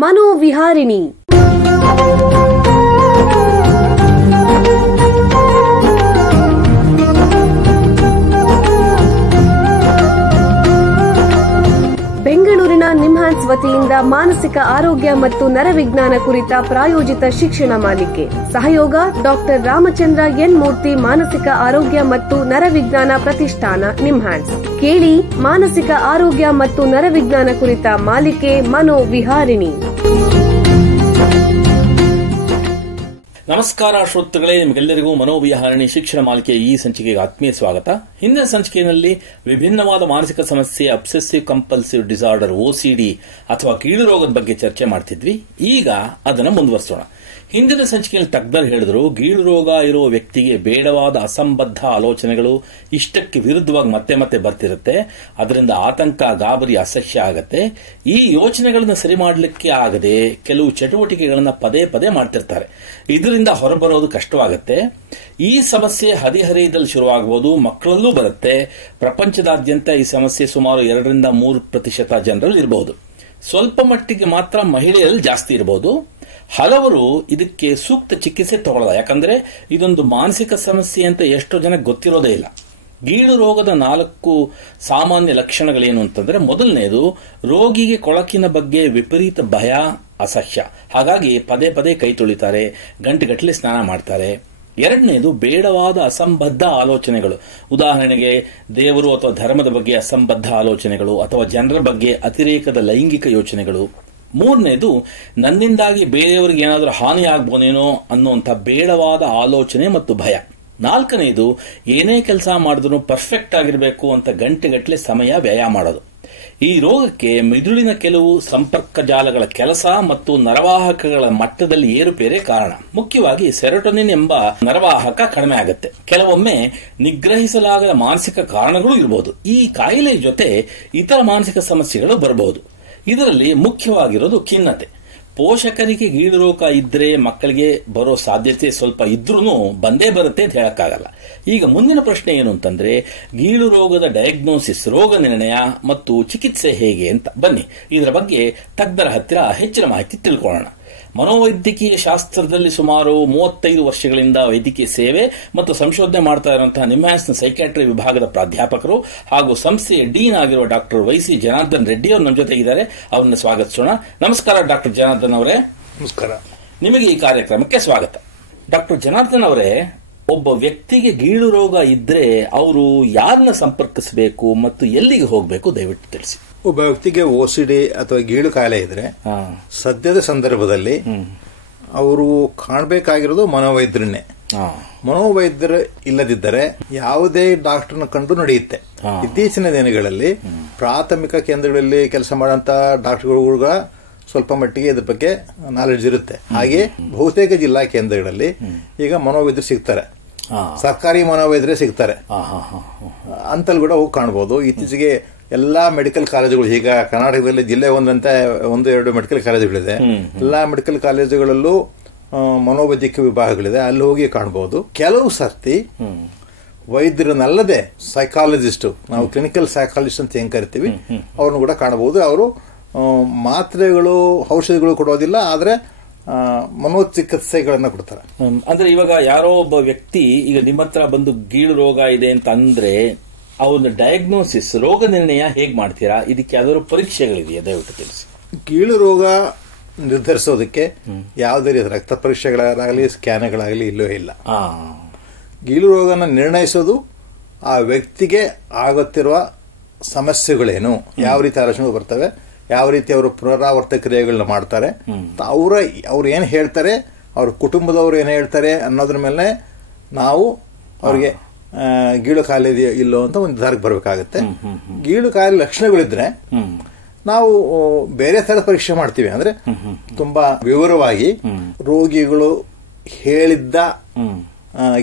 ಮನೋವಿಹಾರಿಣಿ. ಬೆಂಗಳೂರಿನ ನಿಮ್ಹಾನ್ಸ್ ವತಿಯಿಂದ ಮಾನಸಿಕ ಆರೋಗ್ಯ ಮತ್ತು ನರವಿಜ್ಞಾನ ಕುರಿತ ಪ್ರಾಯೋಜಿತ ಶಿಕ್ಷಣ ಮಾಲಿಕೆ. ಸಹಯೋಗ ಡಾಕ್ಟರ್ ರಾಮಚಂದ್ರ ಎನ್ ಮೂರ್ತಿ ಮಾನಸಿಕ ಆರೋಗ್ಯ ಮತ್ತು ನರವಿಜ್ಞಾನ ಪ್ರತಿಷ್ಠಾನ ನಿಮ್ಹಾನ್ಸ್. ಕೇಳಿ ಮಾನಸಿಕ ಆರೋಗ್ಯ ಮತ್ತು ನರವಿಜ್ಞಾನ ಕುರಿತ ಮಾಲಿಕೆ ಮನೋವಿಹಾರಿಣಿ. ನಮಸ್ಕಾರ ಶ್ರೋತೃಗಳೇ, ನಿಮಗೆಲ್ಲರಿಗೂ ಮನೋವಿಹಾರಿಣಿ ಶಿಕ್ಷಣ ಮಾಲಿಕೆಯ ಈ ಸಂಚಿಕೆಗೆ ಆತ್ಮೀಯ ಸ್ವಾಗತ. ಹಿಂದಿನ ಸಂಚಿಕೆಯಲ್ಲಿ ವಿಭಿನ್ನವಾದ ಮಾನಸಿಕ ಸಮಸ್ಯೆ ಅಬ್ಸೆಸಿವ್ ಕಂಪಲ್ಸಿವ್ ಡಿಸಾರ್ಡರ್ OCD ಅಥವಾ ಕೀಳು ರೋಗದ ಬಗ್ಗೆ ಚರ್ಚೆ ಮಾಡ್ತಿದ್ವಿ. ಈಗ ಅದನ್ನು ಮುಂದುವರಿಸೋಣ. ಹಿಂದಿನ ಸಂಚಿಕೆಯಲ್ಲಿ ತಜ್ಞರು ಹೇಳಿದ್ರು, ಗೀಳು ರೋಗ ಇರುವ ವ್ಯಕ್ತಿಗೆ ಬೇಡವಾದ ಅಸಂಬದ್ಧ ಆಲೋಚನೆಗಳು ಇಷ್ಟಕ್ಕೆ ವಿರುದ್ಧವಾಗಿ ಮತ್ತೆ ಮತ್ತೆ ಬರ್ತಿರುತ್ತೆ. ಅದರಿಂದ ಆತಂಕ, ಗಾಬರಿ, ಅಸಹ್ಯ ಆಗತ್ತೆ. ಈ ಯೋಚನೆಗಳನ್ನು ಸರಿ ಮಾಡಲಿಕ್ಕೆ ಆಗದೆ ಕೆಲವು ಚಟುವಟಿಕೆಗಳನ್ನು ಪದೇ ಪದೇ ಮಾಡ್ತಿರ್ತಾರೆ. ಇದರಿಂದ ಹೊರಬರೋದು ಕಷ್ಟವಾಗುತ್ತೆ. ಈ ಸಮಸ್ಯೆ ಹದಿಹರೆಯದಲ್ಲಿ ಶುರುವಾಗಬಹುದು, ಮಕ್ಕಳಲ್ಲೂ ಬರುತ್ತೆ. ಪ್ರಪಂಚದಾದ್ಯಂತ ಈ ಸಮಸ್ಯೆ ಸುಮಾರು 2-3% ಜನರಲ್ಲಿ ಇರಬಹುದು. ಸ್ವಲ್ಪ ಮಟ್ಟಿಗೆ ಮಾತ್ರ ಮಹಿಳೆಯರಲ್ಲಿ ಜಾಸ್ತಿ ಇರಬಹುದು. ಹಲವರು ಇದಕ್ಕೆ ಸೂಕ್ತ ಚಿಕಿತ್ಸೆ ತಗೊಳ್ಳಲ್ಲ, ಯಾಕಂದ್ರೆ ಇದೊಂದು ಮಾನಸಿಕ ಸಮಸ್ಯೆ ಅಂತ ಎಷ್ಟೋ ಜನಕ್ಕೆ ಗೊತ್ತಿರೋದೇ ಇಲ್ಲ. ಗೀಳು ರೋಗದ 4 ಸಾಮಾನ್ಯ ಲಕ್ಷಣಗಳೇನು ಅಂತಂದ್ರೆ, ಮೊದಲನೇದು ರೋಗಿಗೆ ಕೊಳಕಿನ ಬಗ್ಗೆ ವಿಪರೀತ ಭಯ, ಅಸಹ್ಯ. ಹಾಗಾಗಿ ಪದೇ ಪದೇ ಕೈ ತೊಳಿತಾರೆ, ಗಂಟೆಗಟ್ಟಲೆ ಸ್ನಾನ ಮಾಡ್ತಾರೆ. ಎರಡನೇದು ಬೇಡವಾದ ಅಸಂಬದ್ಧ ಆಲೋಚನೆಗಳು. ಉದಾಹರಣೆಗೆ ದೇವರು ಅಥವಾ ಧರ್ಮದ ಬಗ್ಗೆ ಅಸಂಬದ್ಧ ಆಲೋಚನೆಗಳು ಅಥವಾ ಜನರ ಬಗ್ಗೆ ಅತಿರೇಕದ ಲೈಂಗಿಕ ಯೋಚನೆಗಳು. ಮೂರನೇದು ನನ್ನಿಂದಾಗಿ ಬೇರೆಯವರಿಗೆ ಏನಾದರೂ ಹಾನಿ ಆಗ್ಬೋದೇನೋ ಅನ್ನುವಂಥ ಬೇಡವಾದ ಆಲೋಚನೆ ಮತ್ತು ಭಯ. ನಾಲ್ಕನೇದು ಏನೇ ಕೆಲಸ ಮಾಡಿದ್ರು ಪರ್ಫೆಕ್ಟ್ ಆಗಿರಬೇಕು ಅಂತ ಗಂಟೆಗಟ್ಟಲೆ ಸಮಯ ವ್ಯಯ ಮಾಡೋದು. ಈ ರೋಗಕ್ಕೆ ಮಿದುಳಿನ ಕೆಲವು ಸಂಪರ್ಕ ಜಾಲಗಳ ಕೆಲಸ ಮತ್ತು ನರವಾಹಕಗಳ ಮಟ್ಟದಲ್ಲಿ ಏರುಪೇರೆ ಕಾರಣ. ಮುಖ್ಯವಾಗಿ ಸೆರೋಟೋನಿನ್ ಎಂಬ ನರವಾಹಕ ಕಡಿಮೆ ಆಗುತ್ತೆ. ಕೆಲವೊಮ್ಮೆ ನಿಗ್ರಹಿಸಲಾಗದ ಮಾನಸಿಕ ಕಾರಣಗಳು ಇರಬಹುದು. ಈ ಕಾಯಿಲೆ ಜೊತೆ ಇತರ ಮಾನಸಿಕ ಸಮಸ್ಯೆಗಳು ಬರಬಹುದು. ಇದರಲ್ಲಿ ಮುಖ್ಯವಾಗಿರೋದು ಖಿನ್ನತೆ. ಪೋಷಕರಿಗೆ ಗೀಳು ರೋಗ ಇದ್ರೆ ಮಕ್ಕಳಿಗೆ ಬರೋ ಸಾಧ್ಯತೆ ಸ್ವಲ್ಪ ಇದ್ರೂ ಬಂದೇ ಬರುತ್ತೆ ಅಂತ ಹೇಳಕ್ಕಾಗಲ್ಲ. ಈಗ ಮುಂದಿನ ಪ್ರಶ್ನೆ ಏನು ಅಂತಂದ್ರೆ, ಗೀಳು ರೋಗದ ಡಯಾಗ್ನೋಸಿಸ್, ರೋಗ ನಿರ್ಣಯ ಮತ್ತು ಚಿಕಿತ್ಸೆ ಹೇಗೆ ಅಂತ. ಬನ್ನಿ ಇದರ ಬಗ್ಗೆ ತಜ್ಞರ ಹತ್ತಿರ ಹೆಚ್ಚಿನ ಮಾಹಿತಿ ತಿಳ್ಕೊಳ್ಳೋಣ. ಮನೋವೈದ್ಯಕೀಯ ಶಾಸ್ತ್ರದಲ್ಲಿ ಸುಮಾರು 35 ವರ್ಷಗಳಿಂದ ವೈದ್ಯಕೀಯ ಸೇವೆ ಮತ್ತು ಸಂಶೋಧನೆ ಮಾಡ್ತಾ ಇರುವಂತಹ ನಿಮ್ಹಾನ್ಸ್ನ ಸೈಕ್ಯಾಟ್ರಿ ವಿಭಾಗದ ಪ್ರಾಧ್ಯಾಪಕರು ಹಾಗೂ ಸಂಸ್ಥೆಯ ಡೀನ್ ಆಗಿರುವ ಡಾಕ್ಟರ್ YC ಜನಾರ್ದನ್ ರೆಡ್ಡಿ ಅವರು ನಮ್ಮ ಜೊತೆ ಇದ್ದಾರೆ. ಅವರನ್ನು ಸ್ವಾಗತಿಸೋಣ. ನಮಸ್ಕಾರ ಡಾಕ್ಟರ್ ಜನಾರ್ದನ್ ಅವರೇ. ನಮಸ್ಕಾರ. ನಿಮಗೆ ಈ ಕಾರ್ಯಕ್ರಮಕ್ಕೆ ಸ್ವಾಗತ. ಡಾಕ್ಟರ್ ಜನಾರ್ದನ್ ಅವರೇ, ಒಬ್ಬ ವ್ಯಕ್ತಿಗೆ ಗೀಳು ರೋಗ ಇದ್ರೆ ಅವರು ಯಾರನ್ನ ಸಂಪರ್ಕಿಸಬೇಕು ಮತ್ತು ಎಲ್ಲಿಗೆ ಹೋಗಬೇಕು ದಯವಿಟ್ಟು ತಿಳಿಸಿ. ಒಬ್ಬ ವ್ಯಕ್ತಿಗೆ OCD ಅಥವಾ ಗೀಳು ಕಾಯಿಲೆ ಇದ್ರೆ ಸದ್ಯದ ಸಂದರ್ಭದಲ್ಲಿ ಅವರು ಕಾಣಬೇಕಾಗಿರೋದು ಮನೋವೈದ್ಯರನ್ನೇ. ಮನೋವೈದ್ಯರು ಇಲ್ಲದಿದ್ದರೆ ಯಾವುದೇ ಡಾಕ್ಟರ್ನ ಕಂಡು ನಡೆಯುತ್ತೆ. ಇತ್ತೀಚಿನ ದಿನಗಳಲ್ಲಿ ಪ್ರಾಥಮಿಕ ಕೇಂದ್ರಗಳಲ್ಲಿ ಕೆಲಸ ಮಾಡುವಂತ ಡಾಕ್ಟರ್ಗಳ ಸ್ವಲ್ಪ ಮಟ್ಟಿಗೆ ಇದ್ರ ಬಗ್ಗೆ ನಾಲೆಡ್ಜ್ ಇರುತ್ತೆ. ಹಾಗೆ ಬಹುತೇಕ ಜಿಲ್ಲಾ ಕೇಂದ್ರಗಳಲ್ಲಿ ಈಗ ಮನೋವೈದ್ಯರು ಸಿಗ್ತಾರೆ, ಸರ್ಕಾರಿ ಮನೋವೈದ್ಯರೇ ಸಿಗ್ತಾರೆ. ಅಂತಲ್ಲಿ ಕೂಡ ಹೋಗಿ ಕಾಣಬಹುದು. ಇತ್ತೀಚೆಗೆ ಎಲ್ಲಾ ಮೆಡಿಕಲ್ ಕಾಲೇಜುಗಳು, ಈಗ ಕರ್ನಾಟಕದಲ್ಲಿ ಜಿಲ್ಲೆ ಒಂದಂತೆ 1-2 ಮೆಡಿಕಲ್ ಕಾಲೇಜುಗಳಿದೆ. ಎಲ್ಲಾ ಮೆಡಿಕಲ್ ಕಾಲೇಜುಗಳಲ್ಲೂ ಮನೋವೈದ್ಯಕೀಯ ವಿಭಾಗಗಳಿದೆ, ಅಲ್ಲಿ ಹೋಗಿ ಕಾಣಬಹುದು. ಕೆಲವು ಸರ್ತಿ ವೈದ್ಯರನ್ನಲ್ಲದೆ ಸೈಕಾಲಜಿಸ್ಟ್, ನಾವು ಕ್ಲಿನಿಕಲ್ ಸೈಕಾಲಜಿಸ್ಟ್ ಅಂತ ಹೆಂಗ್ ಕರಿತೀವಿ, ಅವ್ರನ್ನು ಕೂಡ ಕಾಣಬಹುದು. ಅವರು ಮಾತ್ರೆಗಳು, ಔಷಧಿಗಳು ಕೊಡೋದಿಲ್ಲ, ಆದ್ರೆ ಮನೋಚಿಕಿತ್ಸೆಗಳನ್ನ ಕೊಡ್ತಾರೆ. ಅಂದ್ರೆ ಇವಾಗ ಯಾರೋ ಒಬ್ಬ ವ್ಯಕ್ತಿ ಈಗ ನಿಮ್ಮ ಹತ್ರ ಬಂದು ಗೀಳು ರೋಗ ಇದೆ ಅಂತ ಅಂದ್ರೆ ಅವನ ಡಯಾಗ್ನೋಸಿಸ್, ರೋಗ ನಿರ್ಣಯ ಹೇಗ್ ಮಾಡ್ತೀರಾ? ಇದಕ್ಕೆ ಯಾವ್ದಾದ್ರು ಪರೀಕ್ಷೆಗಳಿದೆಯಾ ದಯವಿಟ್ಟು ತಿಳಿಸಿ. ಗೀಳು ರೋಗ ನಿರ್ಧರಿಸೋದಕ್ಕೆ ಯಾವುದೇ ರೀತಿ ರಕ್ತ ಪರೀಕ್ಷೆಗಳಾಗಲಿ ಸ್ಕ್ಯಾನ್ಗಳಾಗಲಿ ಇಲ್ಲವೇ ಇಲ್ಲ. ಗೀಳು ರೋಗನ ನಿರ್ಣಯಿಸೋದು ಆ ವ್ಯಕ್ತಿಗೆ ಆಗುತ್ತಿರುವ ಸಮಸ್ಯೆಗಳೇನು, ಯಾವ ರೀತಿ ಆಲೋಚನೆಗಳು ಬರ್ತವೆ, ಯಾವ ರೀತಿ ಅವರು ಪುನರಾವರ್ತ ಕ್ರಿಯೆಗಳನ್ನ ಮಾಡ್ತಾರೆ, ಅವ್ರು ಏನ್ ಹೇಳ್ತಾರೆ, ಅವ್ರ ಕುಟುಂಬದವ್ರು ಏನ್ ಹೇಳ್ತಾರೆ ಅನ್ನೋದ್ರ ಮೇಲೆ ನಾವು ಅವ್ರಿಗೆ ಗೀಳು ಕಾಯಿಲೆ ಇದೆಯೋ ಇಲ್ಲೋ ಅಂತ ಒಂದು ನಿರ್ಧಾರಕ್ಕೆ ಬರಬೇಕಾಗುತ್ತೆ. ಗೀಳು ಕಾಯಿಲೆ ಲಕ್ಷಣಗಳಿದ್ರೆ ನಾವು ಬೇರೆ ತರ ಪರೀಕ್ಷೆ ಮಾಡ್ತೀವಿ. ಅಂದ್ರೆ ತುಂಬಾ ವಿವರವಾಗಿ ರೋಗಿಗಳು ಹೇಳಿದ್ದ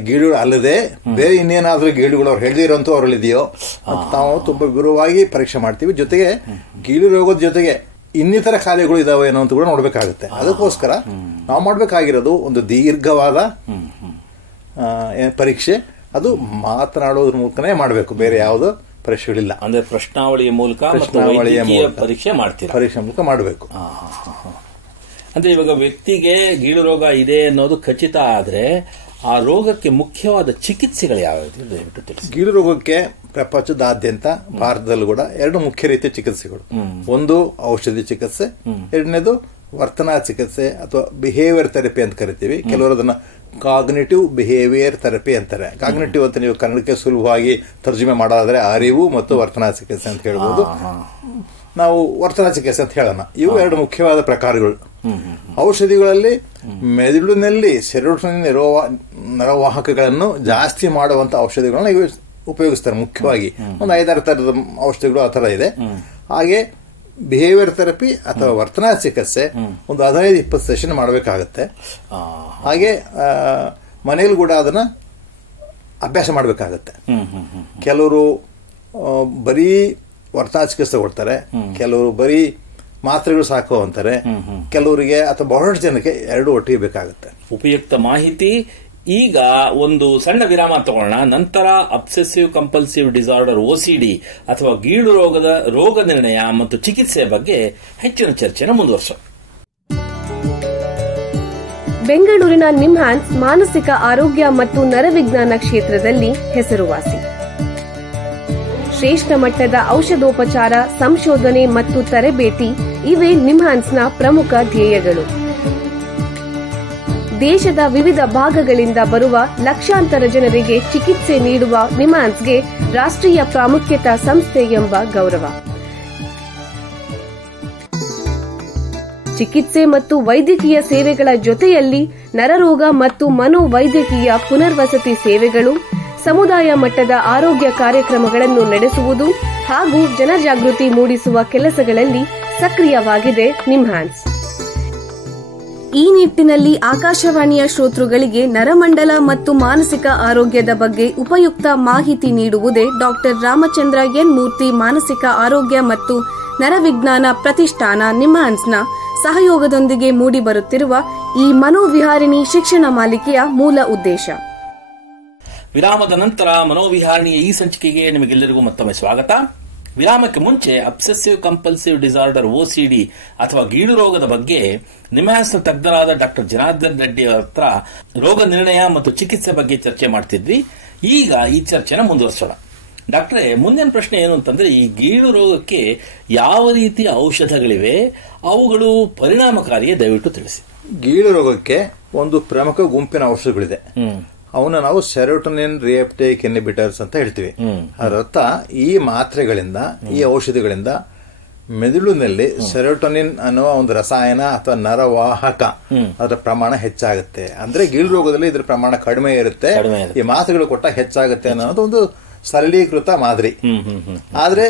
ಗೀಳುಗಳು ಅಲ್ಲದೆ ಬೇರೆ ಇನ್ನೇನಾದ್ರೂ ಗೀಳುಗಳು ಅವ್ರು ಹೇಳಿದಿರೋಂತೂ ಅವರಲ್ಲಿದೆಯೋ ಅಂತ ನಾವು ತುಂಬಾ ವಿವರವಾಗಿ ಪರೀಕ್ಷೆ ಮಾಡ್ತೀವಿ. ಜೊತೆಗೆ ಗೀಳು ರೋಗದ ಜೊತೆಗೆ ಇನ್ನಿತರ ಕಾಯಿಲೆಗಳು ಇದಾವೆ ಏನೋ ಅಂತ ಕೂಡ ನೋಡ್ಬೇಕಾಗುತ್ತೆ. ಅದಕ್ಕೋಸ್ಕರ ನಾವು ಮಾಡ್ಬೇಕಾಗಿರೋದು ಒಂದು ದೀರ್ಘವಾದ ಪರೀಕ್ಷೆ. ಅದು ಮಾತನಾಡೋದ್ರ ಮೂಲಕನೇ ಮಾಡಬೇಕು, ಬೇರೆ ಯಾವುದೋ ಪರೀಕ್ಷೆಗಳಿಲ್ಲ. ಅಂದ್ರೆ ಪ್ರಶ್ನಾವಳಿಯ ಮೂಲಕ ಪರೀಕ್ಷೆ ಮಾಡ್ತೀರಾ? ಪರೀಕ್ಷೆ ಮೂಲಕ ಮಾಡಬೇಕು. ಅಂದ್ರೆ ಇವಾಗ ವ್ಯಕ್ತಿಗೆ ಗೀಳು ರೋಗ ಇದೆ ಅನ್ನೋದು ಖಚಿತ ಆದ್ರೆ ಆ ರೋಗಕ್ಕೆ ಮುಖ್ಯವಾದ ಚಿಕಿತ್ಸೆಗಳು ಯಾವ್ಯಾವ ದಯವಿಟ್ಟು ತಿಳಿಸಿ. ಗೀಳು ರೋಗಕ್ಕೆ ಪ್ರಪಂಚದಾದ್ಯಂತ ಭಾರತದಲ್ಲೂ ಕೂಡ ಎರಡು ಮುಖ್ಯ ರೀತಿಯ ಚಿಕಿತ್ಸೆಗಳು. ಒಂದು ಔಷಧಿ ಚಿಕಿತ್ಸೆ, ಎರಡನೇದು ವರ್ತನಾ ಚಿಕಿತ್ಸೆ ಅಥವಾ ಬಿಹೇವಿಯರ್ ಥೆರಪಿ ಅಂತ ಕರಿತೀವಿ. ಕೆಲವರು ಅದನ್ನ ಕಾಗ್ನಿಟಿವ್ ಬಿಹೇವಿಯರ್ ಥೆರಪಿ ಅಂತಾರೆ. ಕಾಗ್ನಿಟಿವ್ ಅಂತ ನೀವು ಕನ್ನಡಕ್ಕೆ ಸುಲಭವಾಗಿ ತರ್ಜುಮೆ ಮಾಡೋದಾದ್ರೆ ಅರಿವು ಮತ್ತು ವರ್ತನಾ ಚಿಕಿತ್ಸೆ ಅಂತ ಹೇಳ್ಬೋದು. ನಾವು ವರ್ತನಾ ಚಿಕಿತ್ಸೆ ಅಂತ ಹೇಳೋಣ. ಇವು ಎರಡು ಮುಖ್ಯವಾದ ಪ್ರಕಾರಗಳು. ಔಷಧಿಗಳಲ್ಲಿ ಮೆದುಳಿನಲ್ಲಿ ಸೆರೋಟೋನಿನ್ ನರವಾಹಕಗಳನ್ನು ಜಾಸ್ತಿ ಮಾಡುವಂತ ಔಷಧಿಗಳನ್ನ ಇವು ಉಪಯೋಗಿಸ್ತಾರೆ. ಮುಖ್ಯವಾಗಿ ಒಂದು 5-6 ತರದ ಔಷಧಿಗಳು ಆ ತರ ಇದೆ. ಹಾಗೆ ಬಿಹೇವಿಯರ್ ಥೆರಪಿ ಅಥವಾ ವರ್ತನಾ ಚಿಕಿತ್ಸೆ ಒಂದು 15-20 ಸೆಷನ್ ಮಾಡಬೇಕಾಗತ್ತೆ. ಹಾಗೆ ಮನೆಯಲ್ಲಿ ಕೂಡ ಅದನ್ನ ಅಭ್ಯಾಸ ಮಾಡಬೇಕಾಗತ್ತೆ. ಕೆಲವರು ಬರೀ ವರ್ತನಾ ಚಿಕಿತ್ಸೆ ಕೊಡ್ತಾರೆ, ಕೆಲವರು ಬರೀ ಮಾತ್ರೆಗಳು ಸಾಕು ಅಂತಾರೆ, ಕೆಲವರಿಗೆ ಅಥವಾ ಬಹಳಷ್ಟು ಜನಕ್ಕೆ ಎರಡು ಒಟ್ಟಿಗೆ ಬೇಕಾಗುತ್ತೆ. ಉಪಯುಕ್ತ ಮಾಹಿತಿ. ಈಗ ಒಂದು ಸಣ್ಣ ವಿರಾಮ ತಗೊಳ್ಳೋಣ. ನಂತರ ಅಬ್ಸೆಸಿವ್ ಕಂಪಲ್ಸಿವ್ ಡಿಸಾರ್ಡರ್ OCD ಅಥವಾ ಗೀಳು ರೋಗದ ರೋಗ ನಿರ್ಣಯ ಮತ್ತು ಚಿಕಿತ್ಸೆಯ ಬಗ್ಗೆ ಹೆಚ್ಚಿನ ಚರ್ಚೆನ ಮುಂದುವರಿಸೋಣ. ಬೆಂಗಳೂರಿನ ನಿಮ್ಹಾನ್ಸ್ ಮಾನಸಿಕ ಆರೋಗ್ಯ ಮತ್ತು ನರವಿಜ್ಞಾನ ಕ್ಷೇತ್ರದಲ್ಲಿ ಹೆಸರುವಾಸಿ. ಶ್ರೇಷ್ಠ ಮಟ್ಟದ ಔಷಧೋಪಚಾರ, ಸಂಶೋಧನೆ ಮತ್ತು ತರಬೇತಿ ಇವೇ ನಿಮ್ಹಾನ್ಸ್ನ ಪ್ರಮುಖ ಧ್ಯೇಯಗಳು. ದೇಶದ ವಿವಿಧ ಭಾಗಗಳಿಂದ ಬರುವ ಲಕ್ಷಾಂತರ ಜನರಿಗೆ ಚಿಕಿತ್ಸೆ ನೀಡುವ ನಿಮ್ಹಾನ್ಸ್ಗೆ ರಾಷ್ಟ್ರೀಯ ಪ್ರಾಮುಖ್ಯತಾ ಸಂಸ್ಥೆ ಎಂಬ ಗೌರವ. ಚಿಕಿತ್ಸೆ ಮತ್ತು ವೈದ್ಯಕೀಯ ಸೇವೆಗಳ ಜೊತೆಯಲ್ಲಿ ನರರೋಗ ಮತ್ತು ಮನೋವೈದ್ಯಕೀಯ ಪುನರ್ವಸತಿ ಸೇವೆಗಳು, ಸಮುದಾಯ ಮಟ್ಟದ ಆರೋಗ್ಯ ಕಾರ್ಯಕ್ರಮಗಳನ್ನು ನಡೆಸುವುದು ಹಾಗೂ ಜನಜಾಗೃತಿ ಮೂಡಿಸುವ ಕೆಲಸಗಳಲ್ಲಿ ಸಕ್ರಿಯವಾಗಿದೆ ನಿಮ್ಹಾನ್ಸ್. ಈ ನಿಟ್ಟಿನಲ್ಲಿ ಆಕಾಶವಾಣಿಯ ಶ್ರೋತೃಗಳಿಗೆ ನರಮಂಡಲ ಮತ್ತು ಮಾನಸಿಕ ಆರೋಗ್ಯದ ಬಗ್ಗೆ ಉಪಯುಕ್ತ ಮಾಹಿತಿ ನೀಡುವುದೇ ಡಾಕ್ಟರ್ ರಾಮಚಂದ್ರ ಎನ್ ಮೂರ್ತಿ ಮಾನಸಿಕ ಆರೋಗ್ಯ ಮತ್ತು ನರವಿಜ್ಞಾನ ಪ್ರತಿಷ್ಠಾನ ನಿಮ್ಹಾನ್ಸ್ನ ಸಹಯೋಗದೊಂದಿಗೆ ಮೂಡಿಬರುತ್ತಿರುವ ಈ ಮನೋವಿಹಾರಿಣಿ ಶಿಕ್ಷಣ ಮಾಲಿಕೆಯ ಮೂಲ ಉದ್ದೇಶ. ವಿರಾಮದ ನಂತರ ಮನೋವಿಹಾರಿಣಿಯ ಈ ಸಂಚಿಕೆಗೆ ನಿಮಗೆಲ್ಲರಿಗೂ ಮತ್ತೊಮ್ಮೆ ಸ್ವಾಗತ. ವಿರಾಮಕ್ಕೆ ಮುಂಚೆ ಅಬ್ಸೆಸಿವ್ ಕಂಪಲ್ಸಿವ್ ಡಿಸಾರ್ಡರ್ OCD ಅಥವಾ ಗೀಳು ರೋಗದ ಬಗ್ಗೆ ನಿಮ್ಹಾನ್ಸ್ನ ತಜ್ಞರಾದ ಡಾಕ್ಟರ್ ಜನಾರ್ದನ್ ರೆಡ್ಡಿ ಅವರ ಹತ್ರ ರೋಗ ನಿರ್ಣಯ ಮತ್ತು ಚಿಕಿತ್ಸೆ ಬಗ್ಗೆ ಚರ್ಚೆ ಮಾಡ್ತಿದ್ವಿ. ಈಗ ಈ ಚರ್ಚೆನ ಮುಂದುವರಿಸೋಣ. ಡಾಕ್ಟ್ರೇ, ಮುಂದಿನ ಪ್ರಶ್ನೆ ಏನು ಅಂತಂದ್ರೆ, ಈ ಗೀಳು ರೋಗಕ್ಕೆ ಯಾವ ರೀತಿಯ ಔಷಧಗಳಿವೆ, ಅವುಗಳು ಪರಿಣಾಮಕಾರಿಯೇ? ದಯವಿಟ್ಟು ತಿಳಿಸಿ. ಗೀಳು ರೋಗಕ್ಕೆ ಒಂದು ಪ್ರಮುಖ ಗುಂಪಿನ ಔಷಧಗಳಿದೆ. ಅವನ್ನ ನಾವು ಸೆರೋಟೋನಿನ್ ರಿಯಪ್ಟೇಕ್ ಇನ್ಹಿಬಿಟರ್ಸ್ ಅಂತ ಹೇಳ್ತೀವಿ. ಅದರರ್ಥ ಈ ಮಾತ್ರೆಗಳಿಂದ, ಈ ಔಷಧಿಗಳಿಂದ ಮೆದುಳಿನಲ್ಲಿ ಸೆರೋಟೋನಿನ್ ಅನ್ನುವ ಒಂದು ರಸಾಯನ ಅಥವಾ ನರವಾಹಕ ಅದರ ಪ್ರಮಾಣ ಹೆಚ್ಚಾಗುತ್ತೆ. ಅಂದ್ರೆ ಗೀಳು ರೋಗದಲ್ಲಿ ಇದರ ಪ್ರಮಾಣ ಕಡಿಮೆ ಇರುತ್ತೆ, ಈ ಮಾತ್ರೆಗಳು ಕೊಟ್ಟಾಗ ಹೆಚ್ಚಾಗುತ್ತೆ ಅನ್ನೋದು ಒಂದು ಸರಳೀಕೃತ ಮಾದರಿ. ಆದ್ರೆ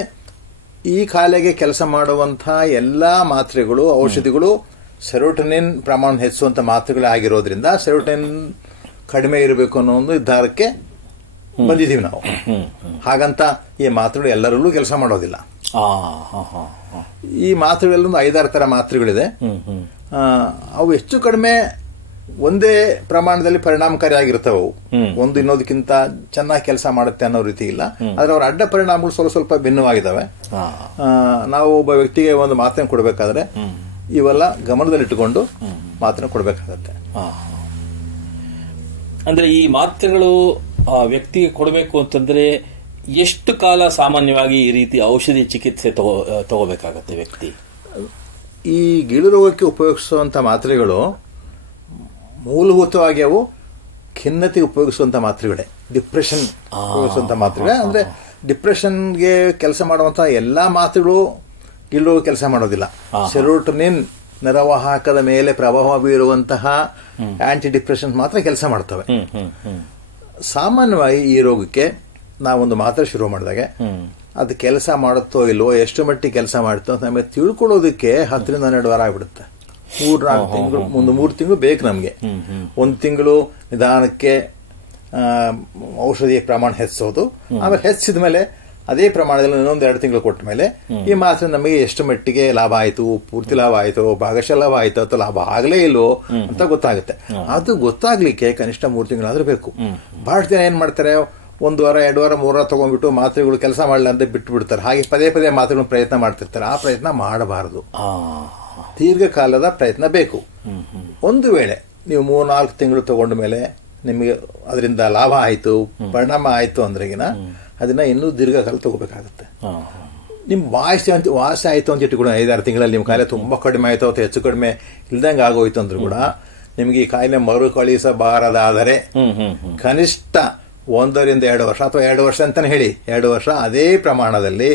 ಈ ಕಾಯಿಲೆಗೆ ಕೆಲಸ ಮಾಡುವಂತಹ ಎಲ್ಲಾ ಮಾತ್ರೆಗಳು, ಔಷಧಿಗಳು ಸೆರೋಟೋನಿನ್ ಪ್ರಮಾಣ ಹೆಚ್ಚುವಂತ ಮಾತ್ರೆಗಳೇ ಆಗಿರೋದ್ರಿಂದ ಸೆರೋಟೋನಿನ್ ಕಡಿಮೆ ಇರಬೇಕು ಅನ್ನೋ ಒಂದು ನಿರ್ಧಾರಕ್ಕೆ ಬಂದಿದ್ದೀವಿ ನಾವು. ಹಾಗಂತ ಈ ಮಾತ್ರೆಗಳು ಎಲ್ಲರಲ್ಲೂ ಕೆಲಸ ಮಾಡೋದಿಲ್ಲ. ಈ ಮಾತ್ರೆಗಳಲ್ಲೊಂದು 5-6 ತರ ಮಾತ್ರೆಗಳಿದೆ. ಅವು ಹೆಚ್ಚು ಕಡಿಮೆ ಒಂದೇ ಪ್ರಮಾಣದಲ್ಲಿ ಪರಿಣಾಮಕಾರಿಯಾಗಿರ್ತವೆ. ಅವು ಒಂದು ಇನ್ನೋದಕ್ಕಿಂತ ಚೆನ್ನಾಗಿ ಕೆಲಸ ಮಾಡುತ್ತೆ ಅನ್ನೋ ರೀತಿ ಇಲ್ಲ. ಆದ್ರೆ ಅವರ ಅಡ್ಡ ಪರಿಣಾಮಗಳು ಸ್ವಲ್ಪ ಭಿನ್ನವಾಗಿದ್ದಾವೆ. ನಾವು ಒಬ್ಬ ವ್ಯಕ್ತಿಗೆ ಒಂದು ಮಾತ್ರೆ ಕೊಡಬೇಕಾದ್ರೆ ಇವೆಲ್ಲ ಗಮನದಲ್ಲಿಟ್ಟುಕೊಂಡು ಮಾತ್ರೆ ಕೊಡಬೇಕಾಗತ್ತೆ. ಅಂದ್ರೆ ಈ ಮಾತ್ರೆಗಳು ವ್ಯಕ್ತಿಗೆ ಕೊಡಬೇಕು ಅಂತಂದ್ರೆ ಎಷ್ಟು ಕಾಲ ಸಾಮಾನ್ಯವಾಗಿ ಈ ರೀತಿ ಔಷಧಿ ಚಿಕಿತ್ಸೆ ತಗೋಬೇಕಾಗತ್ತೆ ವ್ಯಕ್ತಿ? ಈ ಗೀಳು ರೋಗಕ್ಕೆ ಉಪಯೋಗಿಸುವಂತ ಮಾತ್ರೆಗಳು ಮೂಲಭೂತವಾಗಿ ಅವು ಖಿನ್ನತೆ ಉಪಯೋಗಿಸುವಂತ ಮಾತ್ರೆಗಳೇ, ಡಿಪ್ರೆಷನ್ ಉಪಯೋಗಿಸುವಂತ ಮಾತ್ರೆಗಳೇ. ಅಂದ್ರೆ ಡಿಪ್ರೆಷನ್ಗೆ ಕೆಲಸ ಮಾಡುವಂತಹ ಎಲ್ಲಾ ಮಾತ್ರೆಗಳು ಗೀಳು ರೋಗ ಕೆಲಸ ಮಾಡೋದಿಲ್ಲ. ಸೆರೋಟೋನಿನ್ ನರವಾಹಕದ ಮೇಲೆ ಪ್ರಭಾವ ಬೀರುವಂತಹ ಆಂಟಿ ಡಿಪ್ರೆಷನ್ ಮಾತ್ರ ಕೆಲಸ ಮಾಡ್ತವೆ. ಸಾಮಾನ್ಯವಾಗಿ ಈ ರೋಗಕ್ಕೆ ನಾವೊಂದು ಮಾತ್ರೆ ಶುರು ಮಾಡಿದಾಗ ಅದು ಕೆಲಸ ಮಾಡುತ್ತೋ ಇಲ್ವೋ, ಎಷ್ಟು ಮಟ್ಟಿಗೆ ಕೆಲಸ ಮಾಡುತ್ತೋ ಅಂತ ನಮಗೆ ತಿಳ್ಕೊಳ್ಳೋದಕ್ಕೆ 10-12 ವಾರ ಆಗ್ಬಿಡುತ್ತೆ. 3-4 ತಿಂಗಳು, 3 ತಿಂಗಳು ಬೇಕು ನಮಗೆ. 1 ತಿಂಗಳು ನಿಧಾನಕ್ಕೆ ಔಷಧಿಯ ಪ್ರಮಾಣ ಹೆಚ್ಚೋದು, ಆಮೇಲೆ ಹೆಚ್ಚಿದ ಮೇಲೆ ಅದೇ ಪ್ರಮಾಣದಲ್ಲಿ ಇನ್ನೊಂದು 2 ತಿಂಗಳು ಕೊಟ್ಟ ಮೇಲೆ ಈ ಮಾತ್ರೆ ನಮಗೆ ಎಷ್ಟು ಮಟ್ಟಿಗೆ ಲಾಭ ಆಯಿತು, ಪೂರ್ತಿ ಲಾಭ ಆಯಿತು, ಭಾಗಶಃ ಲಾಭ ಆಯಿತು ಅಥವಾ ಲಾಭ ಆಗಲೇ ಇಲ್ವೋ ಅಂತ ಗೊತ್ತಾಗುತ್ತೆ. ಅದು ಗೊತ್ತಾಗ್ಲಿಕ್ಕೆ ಕನಿಷ್ಠ 3 ತಿಂಗಳಾದ್ರೂ ಬೇಕು. ಬಹಳ ಜನ ಏನ್ ಮಾಡ್ತಾರೆ, 1 ವಾರ 2 ವಾರ 3 ವಾರ ತಗೊಂಡ್ಬಿಟ್ಟು ಮಾತ್ರೆಗಳು ಕೆಲಸ ಮಾಡಲ್ಲ ಅಂತ ಬಿಟ್ಟು ಬಿಡ್ತಾರೆ. ಹಾಗೆ ಪದೇ ಪದೇ ಮಾತ್ರೆಗಳು ಪ್ರಯತ್ನ ಮಾಡ್ತಿರ್ತಾರೆ. ಆ ಪ್ರಯತ್ನ ಮಾಡಬಾರದು. ದೀರ್ಘಕಾಲದ ಪ್ರಯತ್ನ ಬೇಕು. ಒಂದು ವೇಳೆ ನೀವು 3-4 ತಿಂಗಳು ತಗೊಂಡ ಮೇಲೆ ನಿಮಗೆ ಅದರಿಂದ ಲಾಭ ಆಯಿತು, ಪರಿಣಾಮ ಆಯಿತು ಅಂದ್ರೆಗಿನ ಅದನ್ನ ಇನ್ನೂ ದೀರ್ಘಕಾಲ ತಗೋಬೇಕಾಗುತ್ತೆ. ನಿಮ್ ವಾಸಿ ಆಯಿತು ಅಂತ ಇಟ್ಟುಕೊಂಡು 5-6 ತಿಂಗಳಲ್ಲಿ ನಿಮ್ಮ ಕಾಯಿಲೆ ತುಂಬಾ ಕಡಿಮೆ ಆಯಿತು ಅಥವಾ ಹೆಚ್ಚು ಕಡಿಮೆ ಇಲ್ದಂಗೆ ಆಗೋಯ್ತು ಅಂದ್ರೂ ಕೂಡ ನಿಮಗೆ ಈ ಕಾಯಿಲೆ ಮರುಕಳಿಸಬಾರದಾದರೆ ಕನಿಷ್ಠ 1-2 ವರ್ಷ ಅಥವಾ 2 ವರ್ಷ ಅಂತಾನೆ ಹೇಳಿ, 2 ವರ್ಷ ಅದೇ ಪ್ರಮಾಣದಲ್ಲಿ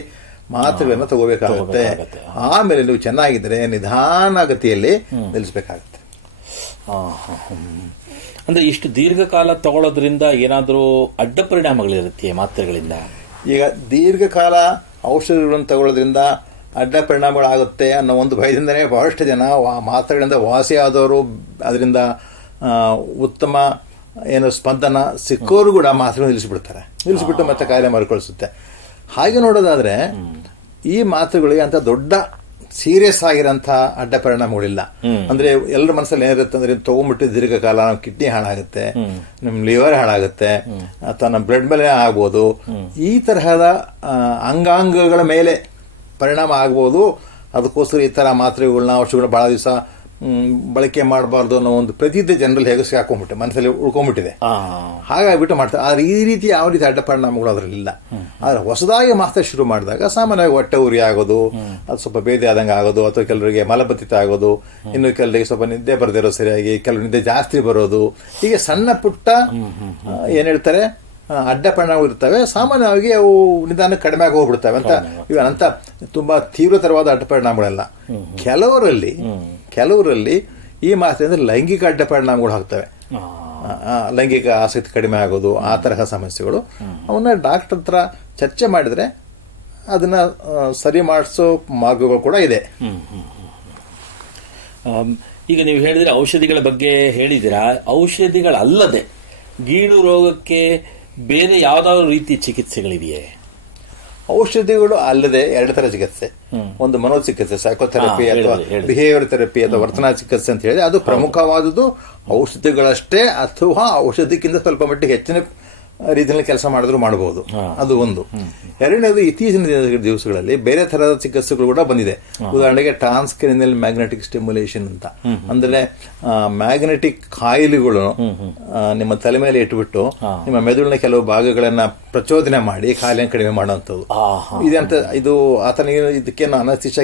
ಮಾತ್ರೆಗಳನ್ನು ತಗೋಬೇಕಾಗುತ್ತೆ. ಆಮೇಲೆ ನೀವು ಚೆನ್ನಾಗಿದ್ರೆ ನಿಧಾನಗತಿಯಲ್ಲಿ ನಿಲ್ಲಿಸಬೇಕಾಗುತ್ತೆ. ಅಂದ್ರೆ ಇಷ್ಟು ದೀರ್ಘಕಾಲ ತಗೊಳ್ಳೋದ್ರಿಂದ ಏನಾದರೂ ಅಡ್ಡ ಪರಿಣಾಮಗಳಿರುತ್ತೆ ಮಾತ್ರೆಗಳಿಂದ? ಈಗ ದೀರ್ಘಕಾಲ ಔಷಧಿಗಳನ್ನು ತಗೊಳ್ಳೋದ್ರಿಂದ ಅಡ್ಡ ಪರಿಣಾಮಗಳಾಗುತ್ತೆ ಅನ್ನೋ ಒಂದು ಭಯದಿಂದನೇ ಬಹಳಷ್ಟು ಜನ ಮಾತ್ರೆಗಳಿಂದ ವಾಸಿಯಾದವರು, ಅದರಿಂದ ಉತ್ತಮ ಸ್ಪಂದನ ಸಿಕ್ಕೋರು ಕೂಡ ಮಾತ್ರೆ ನಿಲ್ಲಿಸಿಬಿಟ್ಟು ಮತ್ತೆ ಕಾಯಿಲೆ ಮರುಕಳಿಸುತ್ತೆ. ಹಾಗೆ ನೋಡೋದಾದ್ರೆ ಈ ಮಾತ್ರೆಗಳಿಗೆ ಅಂತ ದೊಡ್ಡ ಸೀರಿಯಸ್ ಆಗಿರೋಂಥ ಅಡ್ಡ ಪರಿಣಾಮಗಳಿಲ್ಲ. ಅಂದ್ರೆ ಎಲ್ಲರ ಮನಸ್ಸಲ್ಲಿ ಏನಿರುತ್ತೆ ಅಂದ್ರೆ ತಗೊಂಡ್ಬಿಟ್ಟು ದೀರ್ಘಕಾಲ ನಮ್ಮ ಕಿಡ್ನಿ ಹಾಳಾಗುತ್ತೆ, ನಮ್ಮ ಲಿವರ್ ಹಾಳಾಗುತ್ತೆ, ಅಥವಾ ನಮ್ಮ ಬ್ಲಡ್ ಮೇಲೆ ಆಗ್ಬೋದು, ಈ ತರಹದ ಅಂಗಾಂಗಗಳ ಮೇಲೆ ಪರಿಣಾಮ ಆಗ್ಬೋದು. ಅದಕ್ಕೋಸ್ಕರ ಈ ತರ ಮಾತ್ರೆಗಳನ್ನ ಔಷಧಿಗಳನ್ನ ಬಹಳ ದಿವಸ ಬಳಕೆ ಮಾಡಬಾರ್ದು ಅನ್ನೋ ಒಂದು ಪ್ರತಿದ್ದೆ ಜನರಲ್ಲಿ ಹೇಗೆ ಹಾಕೊಂಡ್ಬಿಟ್ಟೆ ಮನಸ್ಸಲ್ಲಿ ಉಳ್ಕೊಂಡ್ಬಿಟ್ಟಿದೆ. ಹಾಗಾಗ್ಬಿಟ್ಟು ಮಾಡ್ತಾರೆ. ಆದ್ರೆ ಈ ರೀತಿ ಯಾವ ರೀತಿ ಅಡ್ಡ ಪರಿಣಾಮಗಳು ಅದರಲ್ಲಿಲ್ಲ. ಆದ್ರೆ ಹೊಸದಾಗಿ ಮಾತ್ರೆ ಶುರು ಮಾಡಿದಾಗ ಸಾಮಾನ್ಯವಾಗಿ ಹೊಟ್ಟೆ ಉರಿ ಆಗೋದು, ಅದು ಸ್ವಲ್ಪ ಬೇದಿ ಆದಂಗೆ ಆಗೋದು, ಅಥವಾ ಕೆಲವರಿಗೆ ಮಲಬದ್ಧತೆ ಆಗೋದು, ಇನ್ನು ಕೆಲವರಿಗೆ ಸ್ವಲ್ಪ ನಿದ್ದೆ ಬರದಿರೋ ಸರಿಯಾಗಿ, ಕೆಲವು ನಿದ್ದೆ ಜಾಸ್ತಿ ಬರೋದು, ಹೀಗೆ ಸಣ್ಣ ಪುಟ್ಟ ಏನ್ ಹೇಳ್ತಾರೆ ಅಡ್ಡ ಪರಿಣಾಮಗಳು ಇರ್ತವೆ. ಸಾಮಾನ್ಯವಾಗಿ ಅವು ನಿಧಾನ ಕಡಿಮೆ ಆಗಿ ಹೋಗ್ಬಿಡ್ತವೆ ಅಂತ. ಇವಂತ ತುಂಬಾ ತೀವ್ರತರವಾದ ಅಡ್ಡ ಪರಿಣಾಮಗಳೆಲ್ಲ. ಕೆಲವರಲ್ಲಿ ಈ ಮಾತ್ರೆಯಿಂದ ಲೈಂಗಿಕ ಅಡ್ಡ ಪರಿಣಾಮಗಳು ಆಗ್ತವೆ. ಲೈಂಗಿಕ ಆಸಕ್ತಿ ಕಡಿಮೆ ಆಗೋದು, ಆ ತರಹ ಸಮಸ್ಯೆಗಳು. ಅವನ್ನ ಡಾಕ್ಟರ್ ಹತ್ರ ಚರ್ಚೆ ಮಾಡಿದ್ರೆ ಅದನ್ನ ಸರಿ ಮಾಡಿಸೋ ಮಾರ್ಗಗಳು ಕೂಡ ಇದೆ. ಈಗ ನೀವು ಹೇಳಿದ್ರೆ ಔಷಧಿಗಳ ಬಗ್ಗೆ ಹೇಳಿದಿರಾ, ಔಷಧಿಗಳಲ್ಲದೆ ಗೀಳು ರೋಗಕ್ಕೆ ಬೇರೆ ಯಾವ್ದಾದ್ರು ರೀತಿ ಚಿಕಿತ್ಸೆಗಳಿದೆಯೇ? ಔಷಧಿಗಳು ಅಲ್ಲದೆ 2 ತರ ಚಿಕಿತ್ಸೆ. ಒಂದು ಮನೋಚಿಕಿತ್ಸೆ, ಸೈಕೋಥೆರಪಿ ಅಥವಾ ಬಿಹೇವಿಯರ್ ಥೆರಪಿ ಅಥವಾ ವರ್ತನಾ ಚಿಕಿತ್ಸೆ ಅಂತ ಹೇಳಿ, ಅದು ಪ್ರಮುಖವಾದುದು. ಔಷಧಿಗಳಷ್ಟೇ ಅಥವಾ ಔಷಧಿಕ್ಕಿಂತ ಸ್ವಲ್ಪ ಮಟ್ಟಿಗೆ ಹೆಚ್ಚಿನ ರೀತಿಯಲ್ಲಿ ಕೆಲಸ ಮಾಡಿದ್ರು ಮಾಡಬಹುದು. ಅದು ಒಂದು. ಎರಡನೇದು, ಇತ್ತೀಚಿನ ದಿವಸಗಳಲ್ಲಿ ಬೇರೆ ತರಹದ ಚಿಕಿತ್ಸೆಗಳು ಕೂಡ ಬಂದಿದೆ. ಉದಾಹರಣೆಗೆ ಟ್ರಾನ್ಸ್ಕ್ರೇನಿಯಲ್ ಮ್ಯಾಗ್ನೆಟಿಕ್ ಸ್ಟಿಮ್ಯುಲೇಷನ್ ಅಂತ. ಅಂದ್ರೆ ಮ್ಯಾಗ್ನೆಟಿಕ್ ಕಾಯಿಲೆಗಳು ನಿಮ್ಮ ತಲೆ ಮೇಲೆ ಇಟ್ಬಿಟ್ಟು ನಿಮ್ಮ ಮೆದುಳಿನ ಕೆಲವು ಭಾಗಗಳನ್ನ ಪ್ರಚೋದನೆ ಮಾಡಿ ಕಾಯಿಲೆಯನ್ನು ಕಡಿಮೆ ಮಾಡುವಂಥದ್ದು. ಇದು ಆತನ ಇದಕ್ಕೇನು ಅನಸ್ತಿಷ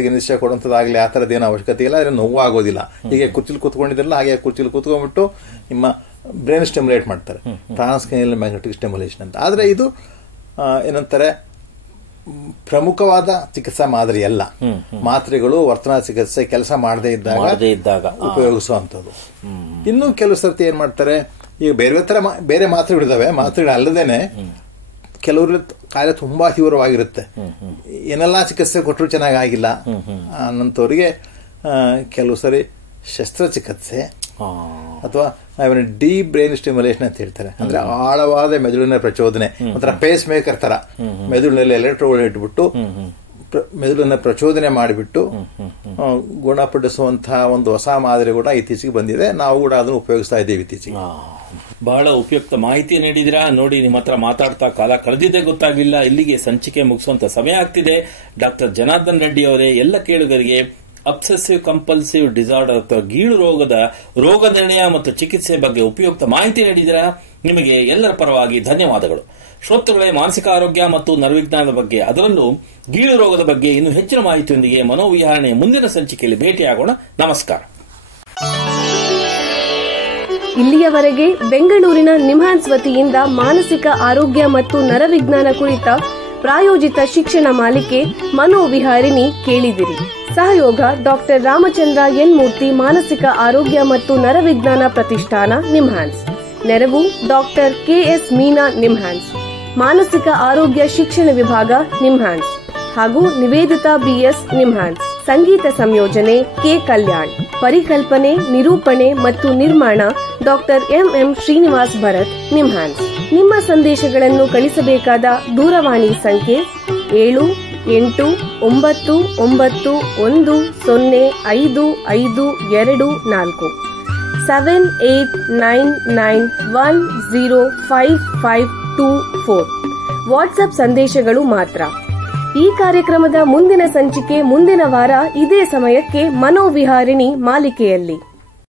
ಕೊಡುವಂಥದ್ದಾಗಲಿ ಆ ಥರದ್ದೇನು ಅವಶ್ಯಕತೆ ಇಲ್ಲ. ಅದ್ರ ನೋವು ಆಗೋದಿಲ್ಲ. ಹೀಗೆ ಕುರ್ಚಿಲ್ ಕೂತ್ಕೊಂಡಿದ್ರಲ್ಲ, ಹಾಗೆ ಕುರ್ಚಿಲ್ ಕೂತ್ಕೊಂಡ್ಬಿಟ್ಟು ನಿಮ್ಮ ಬ್ರೈನ್ ಸ್ಟಿಮ್ಯುಲೇಟ್ ಮಾಡ್ತಾರೆ, ಟ್ರಾನ್ಸ್ಕ್ರೇನಿಯಲ್ ಮ್ಯಾಗ್ನೆಟಿಕ್ ಸ್ಟಿಮ್ಯುಲೇಷನ್ ಅಂತ. ಆದ್ರೆ ಇದು ಏನಂತಾರೆ, ಪ್ರಮುಖವಾದ ಚಿಕಿತ್ಸಾ ಮಾದರಿ ಅಲ್ಲ. ಮಾತ್ರೆಗಳು ವರ್ತನಾ ಚಿಕಿತ್ಸೆ ಕೆಲಸ ಮಾಡದೇ ಇದ್ದಾಗ ಉಪಯೋಗಿಸುವಂಥದ್ದು. ಇನ್ನು ಕೆಲವು ಸರ್ತಿ ಏನ್ ಮಾಡ್ತಾರೆ, ಈಗ ಬೇರೆ ಮಾತ್ರೆಗಳಿದಾವೆ. ಮಾತ್ರೆಗಳಲ್ಲದೇನೆ ಕೆಲವರು ಕಾಯಿಲೆ ತುಂಬಾ ತೀವ್ರವಾಗಿರುತ್ತೆ, ಏನೆಲ್ಲಾ ಚಿಕಿತ್ಸೆ ಕೊಟ್ಟರು ಚೆನ್ನಾಗಿಲ್ಲ ಅನ್ನೋಂಥವ್ರಿಗೆ ಕೆಲವು ಸರಿ ಶಸ್ತ್ರಚಿಕಿತ್ಸೆ ಅಥವಾ ಡೀಪ್ ಬ್ರೈನ್ ಸ್ಟಿಮ್ಯುಲೇಷನ್ ಅಂತ ಹೇಳ್ತಾರೆ. ಅಂದ್ರೆ ಆಳವಾದ ಮೆದುಳಿನ ಪ್ರಚೋದನೆ, ಒಂಥರ ಪೇಸ್ ಮೇಕರ್ ತರ ಮೆದುಳಿನಲ್ಲಿ ಎಲೆಕ್ಟ್ರೋಡ್ ಇಟ್ಬಿಟ್ಟು ಮೆದುಳನ್ನ ಪ್ರಚೋದನೆ ಮಾಡಿಬಿಟ್ಟು ಗುಣಪಡಿಸುವಂತಹ ಒಂದು ಹೊಸ ಮಾದರಿ ಕೂಡ ಇತ್ತೀಚೆಗೆ ಬಂದಿದೆ. ನಾವು ಕೂಡ ಅದನ್ನು ಉಪಯೋಗಿಸ್ತಾ ಇದ್ದೀವಿ ಇತ್ತೀಚೆಗೆ. ಬಹಳ ಉಪಯುಕ್ತ ಮಾಹಿತಿ ನೀಡಿದಿರಾ. ನೋಡಿ, ನಿಮ್ಮ ಹತ್ರ ಮಾತಾಡ್ತಾ ಕಾಲ ಕಳೆದಿದ್ದೇ ಗೊತ್ತಾಗಿಲ್ಲ. ಇಲ್ಲಿಗೆ ಸಂಚಿಕೆ ಮುಗಿಸುವಂತ ಸಮಯ ಆಗ್ತಿದೆ. ಡಾಕ್ಟರ್ ಜನಾರ್ದನ್ ರೆಡ್ಡಿ ಅವರೇ, ಎಲ್ಲ ಕೇಳುಗರಿಗೆ ಅಬ್ಸೆಸಿವ್ ಕಂಪಲ್ಸಿವ್ ಡಿಸಾರ್ಡರ್ ಅಥವಾ ಗೀಳು ರೋಗದ ರೋಗ ನಿರ್ಣಯ ಮತ್ತು ಚಿಕಿತ್ಸೆ ಬಗ್ಗೆ ಉಪಯುಕ್ತ ಮಾಹಿತಿ ನೀಡಿದಿರಾ. ನಿಮಗೆ ಎಲ್ಲರ ಪರವಾಗಿ ಧನ್ಯವಾದಗಳು. ಶ್ರೋತೃಗಳೇ, ಮಾನಸಿಕ ಆರೋಗ್ಯ ಮತ್ತು ನರವಿಜ್ಞಾನದ ಬಗ್ಗೆ, ಅದರಲ್ಲೂ ಗೀಳು ರೋಗದ ಬಗ್ಗೆ ಇನ್ನೂ ಹೆಚ್ಚಿನ ಮಾಹಿತಿಯೊಂದಿಗೆ ಮನೋವಿಹಾರಣೆಯ ಮುಂದಿನ ಸಂಚಿಕೆಯಲ್ಲಿ ಭೇಟಿಯಾಗೋಣ. ನಮಸ್ಕಾರ. ಇಲ್ಲಿಯವರೆಗೆ ಬೆಂಗಳೂರಿನ ನಿಮ್ಹಾನ್ಸ್ ವತಿಯಿಂದ ಮಾನಸಿಕ ಆರೋಗ್ಯ ಮತ್ತು ನರವಿಜ್ಞಾನ ಕುರಿತ ಪ್ರಾಯೋಜಿತ ಶಿಕ್ಷಣ ಮಾಲಿಕೆ ಮನೋವಿಹಾರಿಣಿ ಕೇಳಿದಿರಿ. ಸಹಯೋಗ ಡಾಕ್ಟರ್ ರಾಮಚಂದ್ರ ಎನ್ ಮೂರ್ತಿ, ಮಾನಸಿಕ ಆರೋಗ್ಯ ಮತ್ತು ನರವಿಜ್ಞಾನ ಪ್ರತಿಷ್ಠಾನ, ನಿಮ್ಹಾನ್ಸ್. ನೆರವು ಡಾಕ್ಟರ್ ಕೆಎಸ್ ಮೀನಾ, ನಿಮ್ಹಾನ್ಸ್. ಮಾನಸಿಕ ಆರೋಗ್ಯ ಶಿಕ್ಷಣ ವಿಭಾಗ, ನಿಮ್ಹಾನ್ಸ್. ಹಾಗೂ ನಿವೇದಿತಾ ಬಿಎಸ್, ನಿಮ್ಹಾನ್ಸ್. ಸಂಗೀತ ಸಂಯೋಜನೆ ಕೆ ಕಲ್ಯಾಣ್. ಪರಿಕಲ್ಪನೆ, ನಿರೂಪಣೆ ಮತ್ತು ನಿರ್ಮಾಣ ಡಾಕ್ಟರ್ ಎಂಎಂ ಶ್ರೀನಿವಾಸ್ ಭರತ್, ನಿಮ್ಹಾನ್ಸ್. ನಿಮ್ಮ ಸಂದೇಶಗಳನ್ನು ಕಳಿಸಬೇಕಾದ ದೂರವಾಣಿ ಸಂಖ್ಯೆ 7891105524 7899105524. ವಾಟ್ಸ್ಆಪ್ ಸಂದೇಶಗಳು ಮಾತ್ರ. ಈ ಕಾರ್ಯಕ್ರಮದ ಮುಂದಿನ ಸಂಚಿಕೆ ಮುಂದಿನ ವಾರ ಇದೇ ಸಮಯಕ್ಕೆ ಮನೋವಿಹಾರಿಣಿ ಮಾಲಿಕೆಯಲ್ಲಿ.